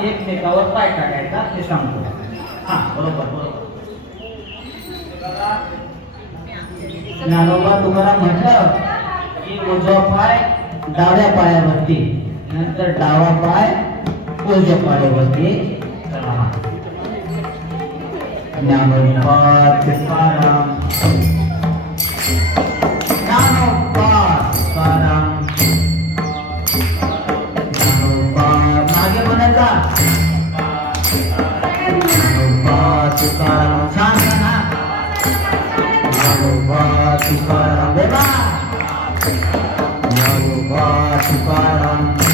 एकमेकावर पाय टाकायचा ते सांगतो. हा बरोबर बरोबर. ज्ञानोबा तुकाराम म्हटलं की उजवा पाय डाव्या पायावरती, नंतर डावा पाय उजव्या पायावरती. ज्ञानोबा तुकाराम, ज्ञानोबा तुकाराम, ज्ञानोबा मागे म्हणायचा. ज्ञानोबा तुकाराम छान ना. ज्ञानोबा तुकाराम बेबा, ज्ञानोबा तुकाराम.